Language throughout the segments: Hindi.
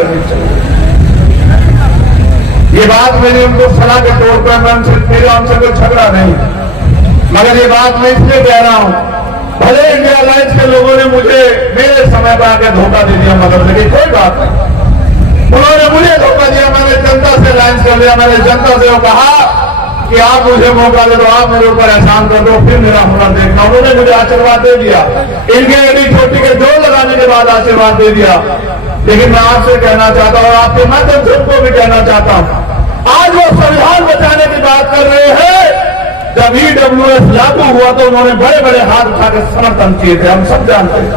करनी चाहिए। ये बात मैंने उनको सलाह के तौर पर, मेरा उनसे कोई झगड़ा नहीं, मगर ये बात मैं इसलिए कह रहा हूं, भले इंडिया अलायंस के लोगों ने मुझे मेरे समय पर आकर धोखा दे दिया, मगर लेकिन कोई बात नहीं, उन्होंने मुझे धोखा दिया, मैंने जनता से अलायंस कर लिया। मैंने जनता से वो कहा कि आप मुझे मौका दे दो, आप मेरे ऊपर एहसान कर दो, फिर मेरा हुनर देखना। उन्होंने मुझे आशीर्वाद दे दिया, इनके एडी छोटी के जोर लगाने के बाद आशीर्वाद दे दिया। लेकिन मैं आपसे कहना चाहता हूं, आपके माध्यम से उनको भी कहना चाहता हूं, आज वो संविधान बचाने की बात कर रहे हैं। जब EWS लागू हुआ तो उन्होंने बड़े बड़े हाथ उठाकर समर्थन किए थे। हम सब जानते हैं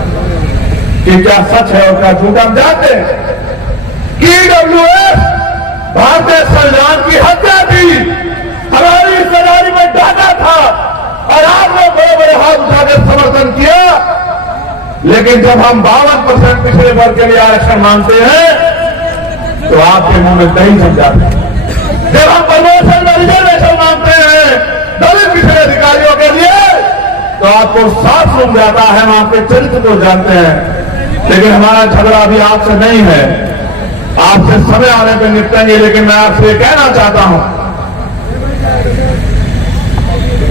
कि क्या सच है और क्या झूठ, हम जानते हैं कि EWS भारतीय संविधान की हत्या थी, हमारी हिस्सेदारी में डाटा था, और आपने बड़े बड़े हाथ उठाकर समर्थन किया। लेकिन जब हम 52% पिछड़े वर्ग के लिए आरक्षण मांगते हैं तो आपके मुंह में दही जम जाते हैं। जब हम प्रमोशन में रिजर्वेशन मांगते हैं दलित पिछड़े अधिकारियों के लिए तो आपको साफ सुन जाता है, हम आपके चरित्र को जानते हैं। लेकिन हमारा झगड़ा अभी आपसे नहीं है, आपसे समय आने पर निपटेंगे। लेकिन मैं आपसे कहना चाहता हूं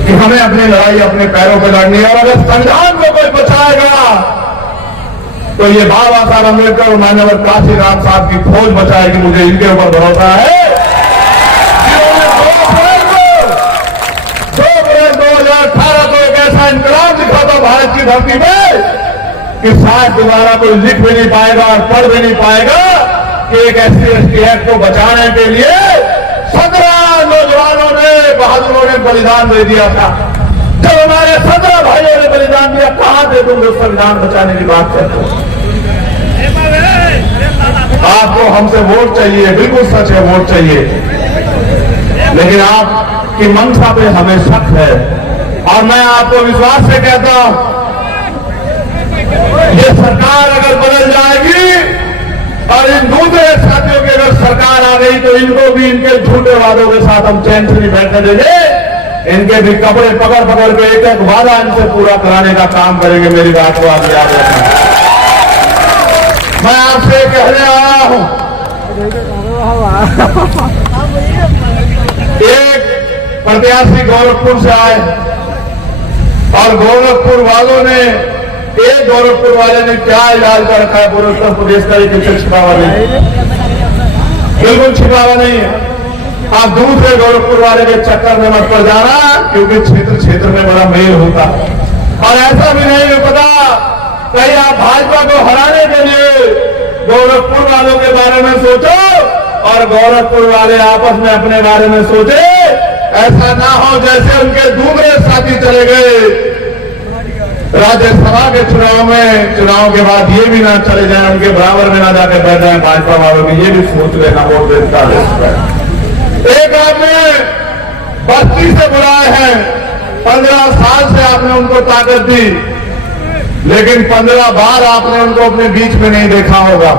कि हमें अपनी लड़ाई अपने पैरों पर लड़नी है, और अगर संविधान को कोई बचाएगा तो ये बाबा साहब अम्बेडकर और मान्यवर काशीनाथ साहब की फौज बचाएगी। मुझे इनके ऊपर भरोसा है। 2 अप्रैल 2018 को एक ऐसा इनकलाब दिखा था भारत की धरती में कि शायद दोबारा कोई लिख भी नहीं पाएगा और पढ़ भी नहीं पाएगा कि एक SC/ST एक्ट को बचाने के लिए 17 नौजवानों ने, बहादुरों ने बलिदान दे दिया था। जब हमारे 17 भाइयों ने बलिदान दिया, कहां थे तुम लोग संविधान बचाने की बात करते हो? आपको हमसे वोट चाहिए, बिल्कुल सच है, वोट चाहिए, लेकिन आपकी मंशा पे हमें शक है। और मैं आपको विश्वास से कहता हूं, ये सरकार अगर बदल जाएगी और इन दूसरे साथियों की अगर सरकार आ गई तो इनको भी इनके झूठे वादों के साथ हम चैन से नहीं बैठने देंगे। इनके भी कपड़े पकड़ पकड़ के एक एक वादा इनसे पूरा कराने का काम करेंगे। मेरी बात को आप याद रखना। मैं आपसे कहने आया हूं, एक प्रत्याशी गोरखपुर से आए और गोरखपुर वालों ने, एक गोरखपुर वाले ने क्या इलाज कर रखा है पूरे उत्तर प्रदेश का, एक छिपावा नहीं, बिल्कुल छिपावा नहीं है। आप दूसरे गोरखपुर वाले के चक्कर में मत पड़ जाना, क्योंकि क्षेत्र क्षेत्र में बड़ा मेल होता है। और ऐसा भी नहीं पता कहीं आप भाजपा को हराने के लिए गोरखपुर वालों के बारे में सोचो और गोरखपुर वाले आपस में अपने बारे में सोचे। ऐसा ना हो जैसे उनके दूसरे साथी चले गए राज्यसभा के चुनाव में, चुनाव के बाद ये भी ना चले जाए, उनके बराबर में ना जाकर बैठ जाए भाजपा वालों की। ये भी सोच लेना वोट देता है। एक आपने बस्ती से बुलाए हैं, 15 साल से आपने उनको ताकत दी, लेकिन 15 बार आपने उनको अपने बीच में नहीं देखा होगा।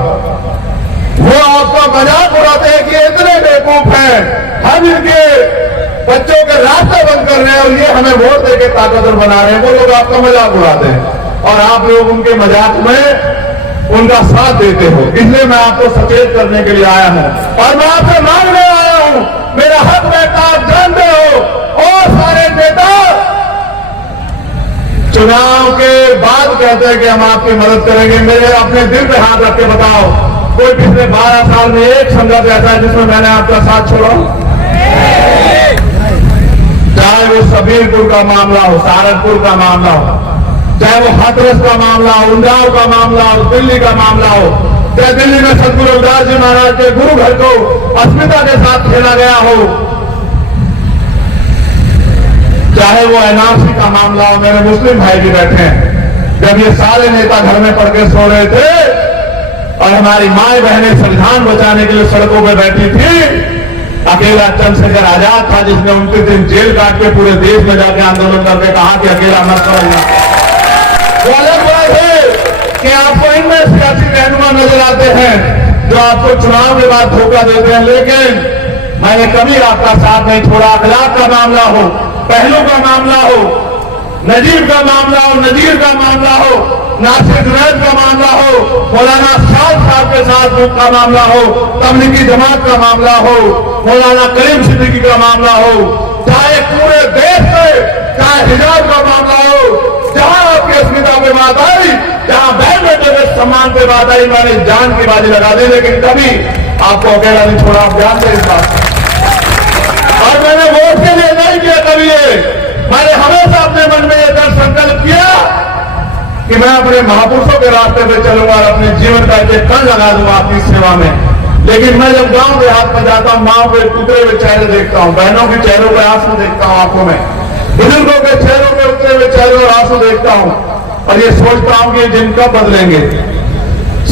वो आपका मजाक उड़ाते हैं कि इतने बेवकूफ हैं, हम इनके बच्चों के रास्ते बंद कर रहे हैं और ये हमें वोट देके ताकतवर बना रहे हैं। वो लोग आपका मजाक उड़ाते हैं और आप लोग उनके मजाक में उनका साथ देते हो। इसलिए मैं आपको सचेत करने के लिए आया हूं और मैं आपसे मांगने आया हूं, मेरा हक रहता आप जानते हो। और सारे नेता चुनाव के बाद कहते हैं कि हम आपकी मदद करेंगे। मेरे अपने दिल पे हाथ रख के बताओ, कोई पिछले 12 साल में एक संगत ऐसा है जिसमें मैंने आपका साथ छोड़ा? चाहे वो सबीरपुर का मामला हो, सहारनपुर का मामला हो, चाहे वो हाथरस का मामला हो, उन्नाव का मामला हो, दिल्ली का मामला हो, चाहे दिल्ली में सतगुरु रविदास जी महाराज के गुरु घर को अस्मिता के साथ खेला गया हो, चाहे वो एनआरसी का मामला हो। मेरे मुस्लिम भाई भी बैठे हैं, जब ये सारे नेता घर में पड़ के सो रहे थे और हमारी माए बहनें संविधान बचाने के लिए सड़कों पर बैठी थी, अकेला चंद्रशेखर आजाद था जिसने 29 दिन जेल काट के पूरे देश में जाके आंदोलन करके कहा कि अकेला मत करना। वो अलग बात है कि आपको इनमें सियासी रहनुमा नजर आते हैं जो आपको चुनाव के बाद धोखा देते हैं, लेकिन मैंने कभी आपका साथ नहीं छोड़ा। अखलाक का मामला हो, पहलू का मामला हो, नजीब का मामला हो, नजीर का मामला हो, नासिर जुनैद का मामला हो, मौलाना शाह साहब के साथ का मामला हो, तबलीगी जमात का मामला हो, मौलाना करीम सिद्दीकी का मामला हो, चाहे पूरे देश में चाहे हिजाब का मामला हो, जहां आपकी अस्मिता पे बात आई, जहां बहन बेटे के सम्मान पे बात आई, मैंने जान की बाजी लगा दी, लेकिन कभी आपको अकेला नहीं छोड़ा। आप ध्यान दें इस बात। और मैंने वोट के लिए नहीं किया कभी ये, मैंने हमेशा अपने मन में यह दृढ़ संकल्प किया कि मैं अपने महापुरुषों के रास्ते पे चलूंगा और अपने जीवन का एक कण लगा दूंगा आपकी सेवा में। लेकिन मैं जब गांव देहात में जाता हूं, मां के टुकड़े हुए चेहरे देखता हूं, बहनों के चेहरों पर आंसू देखता हूं आंखों में, बुजुर्गों के चेहरों पे उतरे हुए चेहरों और आंसू देखता हूं और ये सोचता हूं कि ये दिन कब बदलेंगे।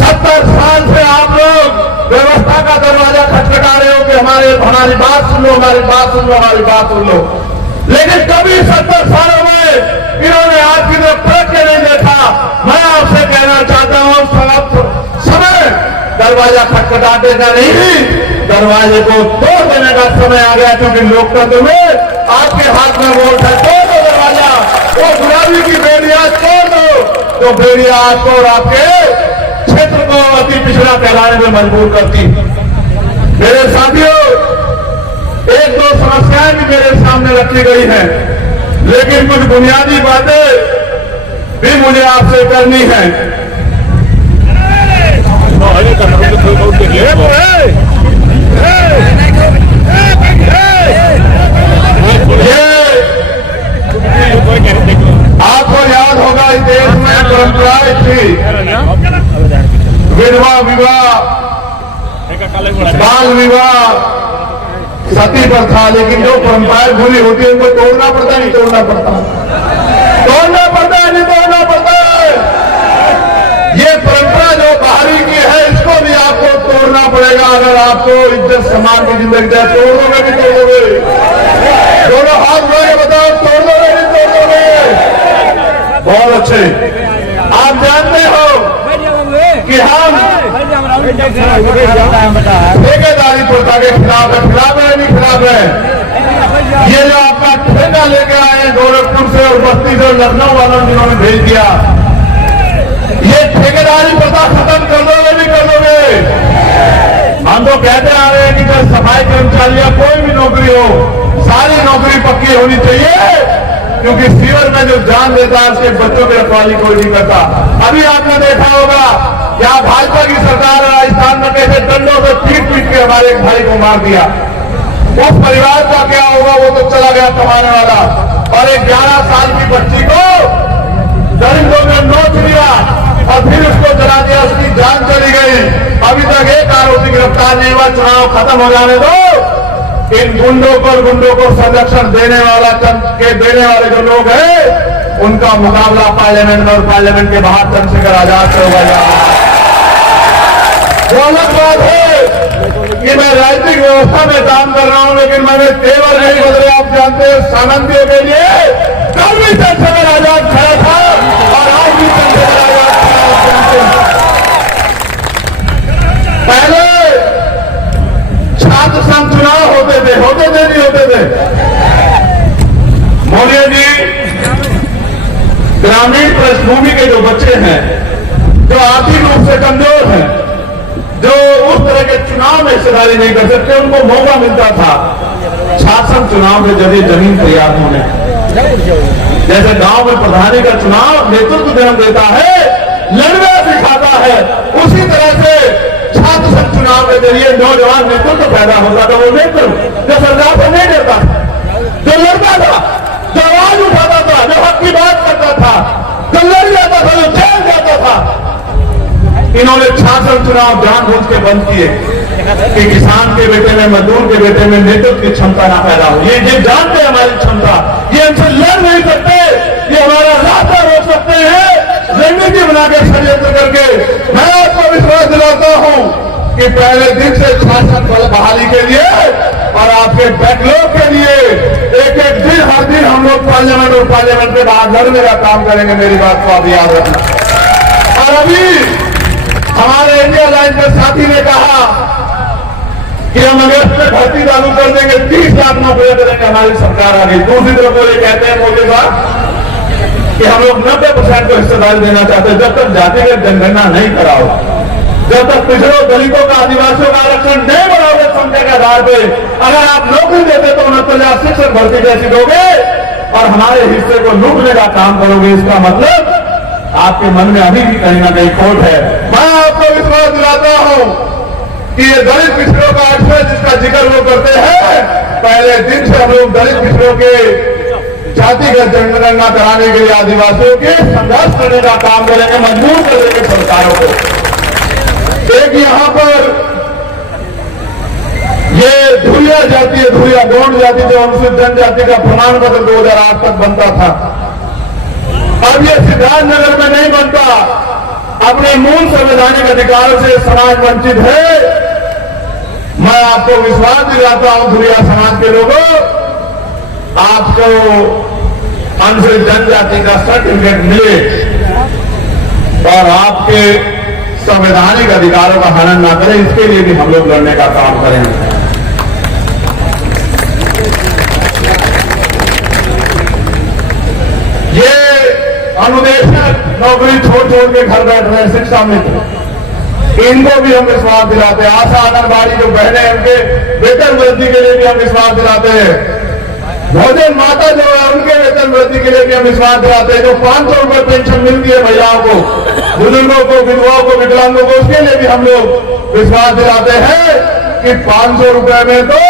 70 साल से आप लोग व्यवस्था का दरवाजा खटखटा रहे हो कि हमारी बात सुन लो, हमारी बात सुन लो, हमारी बात सुन लो, लेकिन कभी 70 सालों में इन्होंने आज की तरफ पलट के नहीं देखा। मैं आपसे कहना चाहता हूं, समय दरवाजा खटखटाने का नहीं, दरवाजे को तोड़ देने का समय आ गया, क्योंकि लोकतंत्र में आपके हाथ में वोट है। तोड़ दो दरवाजा, वो गुलामी की बेड़िया तोड़ दो, तो बेड़िया आपको और आपके क्षेत्र को अति पिछड़ा कहलाने में मजबूर करती। मेरे साथियों, एक दो समस्याएं भी मेरे सामने रखी गई हैं, लेकिन कुछ बुनियादी बातें भी मुझे आपसे करनी है। आपको याद होगा इस देश में परंपराएं थी, विधवा विवाह, बाल विवाह, सती प्रथा, लेकिन जो परंपराएं बुरी होती है उनको तोड़ना पड़ता है, नहीं तोड़ना पड़ता, तोड़ना पड़ता है, नहीं तोड़ना पड़ता है। ये परंपरा जो बाहरी की है, इसको भी आपको तोड़ना पड़ेगा अगर आपको इज्जत सम्मान की जिंदगी दे। तोड़ दोगे नहीं तोड़ दोगे? दोनों हाथ जोड़े बताओ, तोड़ दोगे नहीं तोड़ दोगे? बहुत अच्छे। आप जानते हो कि हम ठेकेदारी प्रथा के खिलाफ है, नहीं खिलाफ है? ये जो आपका ठेका लेके आए गोरखपुर से और बस्ती से और लखनऊ वालों ने जिन्होंने भेज दिया, ये ठेकेदारी प्रथा खत्म कर दोगे नहीं कर दोगे? हम तो कहते आ रहे हैं कि चाहे सफाई कर्मचारी या कोई भी नौकरी हो, सारी नौकरी पक्की होनी चाहिए, क्योंकि सीवर में जो जान देता है उसके बच्चों की रखवाली कोई नहीं करता। अभी आपने देखा होगा क्या भाजपा की सरकार राजस्थान में कैसे डंडों से पीट पीट के हमारे एक भाई को मार दिया। उस परिवार का क्या होगा? वो तो चला गया कमाने वाला, और एक 11 साल की बच्ची को दरिंदों ने नोच लिया और फिर उसको जला दिया, उसकी जान चली गई। अभी तक एक आरोपी गिरफ्तार नहीं हुआ। चुनाव खत्म हो जाने दो, इन गुंडों को संरक्षण देने वाले जो लोग हैं, उनका मुकाबला पार्लियामेंट में और पार्लियामेंट के बाहर चंद्रशेखर आजाद से होगा। वो अलग बात है कि मैं राजनीतिक व्यवस्था में काम कर रहा हूं, लेकिन मैंने तेवर नहीं बदले। आप जानते हैं, सामंतियों के लिए कल भी चंद्रशेखर आजाद खड़ा था और आज भी चंद्रशेखर आजाद खड़ा। पहले छात्र संघ चुनाव होते थे नहीं होते थे? मोदी जी, ग्रामीण पृष्ठभूमि के जो बच्चे हैं, जो आर्थिक रूप से कमजोर हैं, जो उस तरह के चुनाव में हिस्सेदारी नहीं कर सकते, उनको मौका मिलता था शासन चुनाव के जरिए जमीन तैयार होने। जैसे गांव में प्रधानी का चुनाव नेतृत्व जन्म देता है, लड़ना सिखाता है, उसी तरह से छात्र संघ चुनाव के जरिए नौजवान नेतृत्व पैदा होता था। वो नेतृत्व जो सरकार से नहीं देता, जो लड़ता था, जो आवाज उठाता था, जो हक की बात करता था, जो लड़ जाता था, जो जेल जाता था। इन्होंने छात्र चुनाव जानबूझ के बंद किए कि किसान के बेटे में, मजदूर के बेटे में नेतृत्व की क्षमता ना पैदा हो। ये जानते हैं हमारी क्षमता, ये हमसे लड़ नहीं सकते, ये हमारा रास्ता रोक सकते हैं रणनीति बना के, षड्यंत्र करके। मैं आपको विश्वास दिलाता हूं कि पहले दिन से शासन बहाली के लिए और आपके बैकलॉग के लिए एक एक दिन, हर दिन हम लोग पार्लियामेंट और पार्लियामेंट के बाहर लड़ने का काम करेंगे। मेरी बात को आप याद रखना। और अभी हमारे इंडिया लाइन के साथी ने कहा कि हम अगस्त में भर्ती चालू कर देंगे, 30 लाख नौकरियां करेंगे, हमारी सरकार आ गई। दूसरी तरफ वो ये कहते हैं मोदी साहब कि हम लोग 90% को हिस्सेदारी देना चाहते हैं। जब तक जातिगत जनगणना नहीं कराओ, जब तक पिछड़ों दलितों का आदिवासियों का आरक्षण नहीं बढ़ाओगे संख्या के आधार पे, अगर आप नौकरी देते तो 69,000 शिक्षक भर्ती जैसी दोगे और हमारे हिस्से को लूटने का काम करोगे, इसका मतलब आपके मन में अभी भी कहीं ना कहीं खोट है। मैं आपको विश्वास दिलाता हूं कि ये दलित पिछड़ों का आरक्षण जिसका जिक्र वो करते हैं, पहले दिन से हम लोग दलित पिछड़ों के जातिगत जनगणना कराने के लिए आदिवासियों के संघर्ष करने का काम करेंगे, मजबूर कर देंगे सरकारों को। एक यहां पर ये धुरिया जाति है, धुरिया गौंड जाति जो अनुसूचित जनजाति का प्रमाण पत्र 2008 तक बनता था, अब ये सिद्धार्थनगर में नहीं बनता। अपने मूल संवैधानिक अधिकारों से समाज वंचित है। मैं आपको विश्वास दिलाता हूं धुरिया समाज के लोगों, आपको अनुसूचित जनजाति का सर्टिफिकेट मिले और आपके संवैधानिक अधिकारों का हनन ना करें, इसके लिए भी हम लोग लड़ने का काम करेंगे। ये अनुदेशक नौकरी छोड़ के घर बैठ रहे हैं, शिक्षा मित्र, इनको भी हम विश्वास दिलाते हैं। आशा आंगनबाड़ी जो बहने हैं उनके वेतन वृद्धि के लिए भी हम विश्वास दिलाते हैं। भोजन माता जो है उनके वेतन वृद्धि के लिए भी हम विश्वास दिलाते हैं। जो 500 रुपए पेंशन मिलती है महिलाओं को, बुजुर्गों को, विधवाओं को, विकलांगों को, उसके लिए भी हम लोग विश्वास दिलाते हैं कि 500 रुपए में तो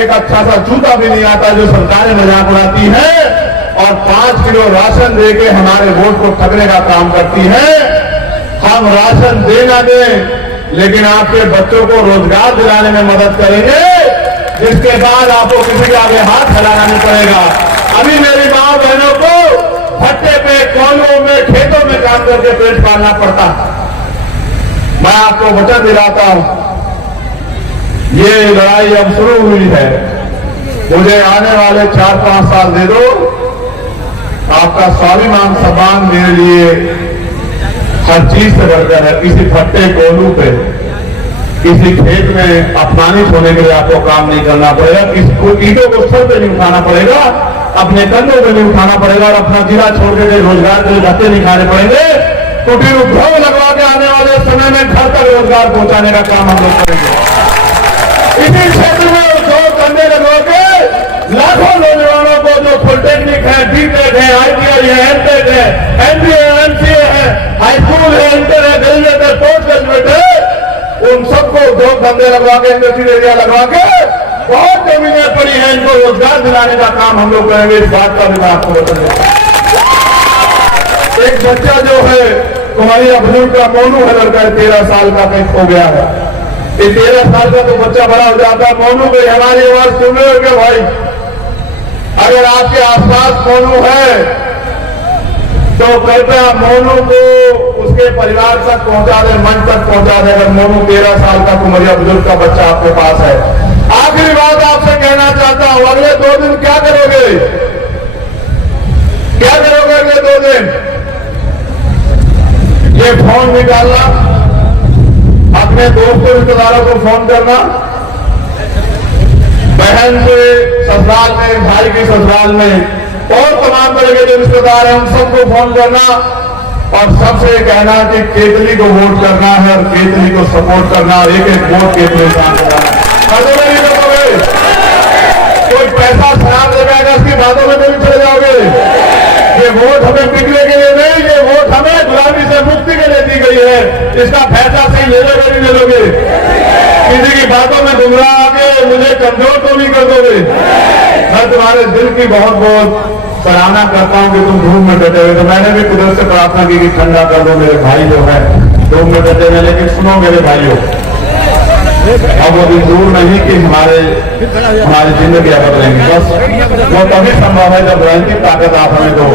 एक अच्छा सा जूता भी नहीं आता जो सरकारें मजाक उड़ाती है और 5 किलो राशन देके हमारे वोट को ठगने का काम करती है। हम राशन दे ना दें, लेकिन आपके बच्चों को रोजगार दिलाने में मदद करेंगे, जिसके बाद आपको किसी के आगे हाथ फैलाना नहीं पड़ेगा। अभी मेरी मां बहनों को भट्टे पे, कोयलों में, खेतों में काम करके पेट पालना पड़ता। मैं आपको वचन दिलाता हूं, ये लड़ाई अब शुरू हुई है। मुझे आने वाले 4-5 साल दे दो, आपका स्वाभिमान सम्मान मेरे लिए हर चीज से बढ़कर है। किसी भट्टे कोलू पे, किसी खेत में अपमानित होने के लिए आपको काम नहीं करना पड़ेगा, किसी को ईंटों को सर पे नहीं उठाना पड़ेगा, अपने कंधों पे नहीं उठाना पड़ेगा और अपना जिला छोड़ के रोजगार के लिए धक्के नहीं खाने पड़ेंगे। कुटीर उद्योग लगवा के आने वाले समय में घर तक रोजगार पहुंचाने का काम हम लोग करेंगे। इसी क्षेत्र में उद्योग करने लगवा के लाखों नौजवानों को जो पॉलिटेक्निक है, बीटेक है, ITI है, एमटेक है, MBA है, MCA है, हाई स्कूल है, इंटर है, ग्रेजुएट है, पोस्ट ग्रेजुएट है, उन सबको उद्योग धंधे लगवा के, इंडस्ट्रियल एरिया लगवा के, बहुत जमीनें पड़ी हैं, इनको रोजगार दिलाने का काम हम लोग करेंगे। इस बात का भी मैं आपको बता दें। एक बच्चा जो है कुमारी बुजुर्ग का मोनू है, लड़का 13 साल का कहीं खो गया है। ये 13 साल का तो बच्चा बड़ा हो जाता है। मोनू को हमारी आवाज सुन रहे हो क्या भाई? अगर आपके आसपास मोनू है तो कृपया मोनू को उसके परिवार तक पहुंचा दे, मंच तक पहुंचा दे। अगर मोनू 13 साल का कुमारिया बुजुर्ग का बच्चा आपके पास है। आखिरी बात आपसे कहना चाहता हूं, अगले 2 दिन क्या करोगे? क्या करोगे अगले 2 दिन? ये फोन निकालना, अपने दोस्तों रिश्तेदारों को फोन करना, बहन से ससुराल में, भाई के ससुराल में और तमाम तरह के जो रिश्तेदार हैं उन सबको फोन करना और सबसे कहना कि केतली को वोट करना है और केतली को सपोर्ट करना, एक वोट केतली काम कराना। नहीं करोगे? कोई पैसा शराब दे जाएगा, इसकी बातों में तो भी चले जाओगे। ये वोट हमें बिकने के लिए नहीं, ये वोट हमें गुलामी से मुक्ति के लिए दी गई है। इसका फैसला सही ले लोगे नहीं ले लोगे? किसी की बातों में गुमराह आके मुझे कमजोर तो नहीं कर दोगे। मैं तुम्हारे दिल की बहुत बहुत सराहना करता हूं कि तुम धूप में डटे हुए। तो मैंने भी कुदरत से प्रार्थना की कि ठंडा कर दो मेरे भाई जो है, धूप में डटे हुए। लेकिन सुनो मेरे भाइयों, अब वो दिन दूर नहीं कि हमारी जिंदगी बदलेंगी। बस वो तभी संभव है जब राजनीतिक ताकत आप हमें दो।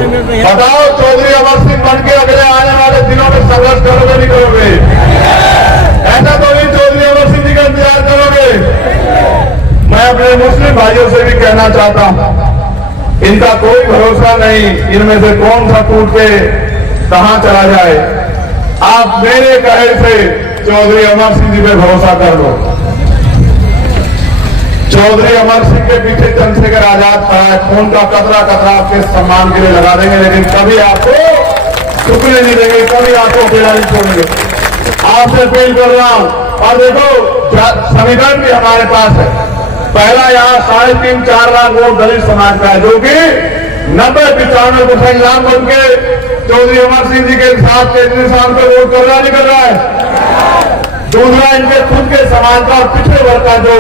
बताओ चौधरी अमर सिंह बन के अगले आने वाले दिनों में संघर्ष करोगे नहीं करोगे? ऐसा तो नहीं चौधरी अमर सिंह जी का इंतजार करोगे? मैं अपने मुस्लिम भाइयों से भी कहना चाहता हूं, इनका कोई भरोसा नहीं, इनमें से कौन सा टूट के कहां चला जाए। आप मेरे कहे से चौधरी अमर सिंह जी पे भरोसा कर लो। चौधरी अमर सिंह के पीछे चंद्रशेखर आजाद खड़ा है, खून का कतरा कतरा आपके सम्मान के लिए लगा देंगे, लेकिन कभी आपको झुकने नहीं देंगे, कभी आपको अकेला नहीं छोड़ेंगे। आपसे अपील कर रहा हूं। और देखो समीकरण भी हमारे पास है। पहला यहाँ 3.5-4 लाख वोट दलित समाज का है, जो कि 90-95% लाभ बन के चौधरी अमर सिंह जी के साथ केजरीवाल साहब को वोट कर रहा नहीं कर रहा है। दूसरा इनके खुद के समाज का और पिछड़े वर्ग का जो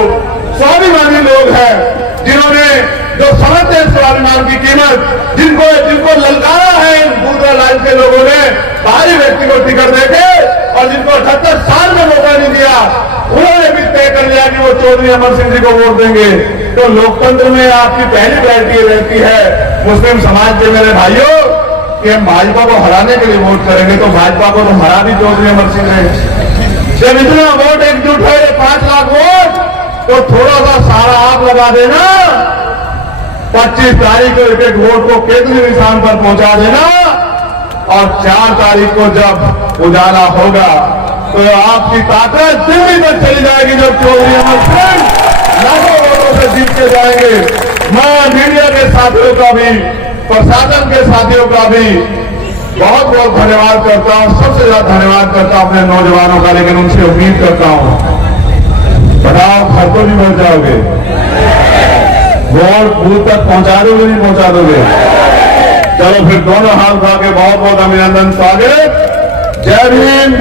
स्वाभिमानी लोग हैं, जिन्होंने जो समझते हैं स्वाभिमान की कीमत, जिनको ललकारा है इन दूसरा लाइन के लोगों ने बाहरी व्यक्ति को टिकट देके, और जिनको 78 साल में मौका नहीं दिया, उन्होंने भी तय कर लिया कि वो चौधरी अमर सिंह जी को वोट देंगे। तो लोकतंत्र में आपकी पहली प्रायोरिटी रहती है मुस्लिम समाज के मेरे भाइयों कि हम भाजपा को हराने के लिए वोट करेंगे, तो भाजपा को तो हरा भी चौधरी अमर सिंह ने। जब इतना वोट एकजुट है 5 लाख वोट, तो थोड़ा सा सहारा आप लगा देना, 25 तारीख को एक वोट को केंद्रीय निशान पर पहुंचा देना, और 4 तारीख को जब उजाला होगा तो आपकी ताकत दिल्ली तक चली जाएगी, जब चौधरी अमर सिंह लाखों वोटों से जीत के जाएंगे। मैं मीडिया के साथियों का भी, प्रशासन के साथियों का भी बहुत बहुत धन्यवाद करता हूं, सबसे ज्यादा धन्यवाद करता हूं अपने नौजवानों का, लेकिन उनसे उम्मीद करता हूं बताओ घर तो नहीं पहुंच जाओगे, वोट बूथ तक पहुंचा दोगे नहीं पहुंचा दोगे? चलो फिर दोनों हाथ उठा के बहुत बहुत अभिनंदन, स्वागत, जय भीम।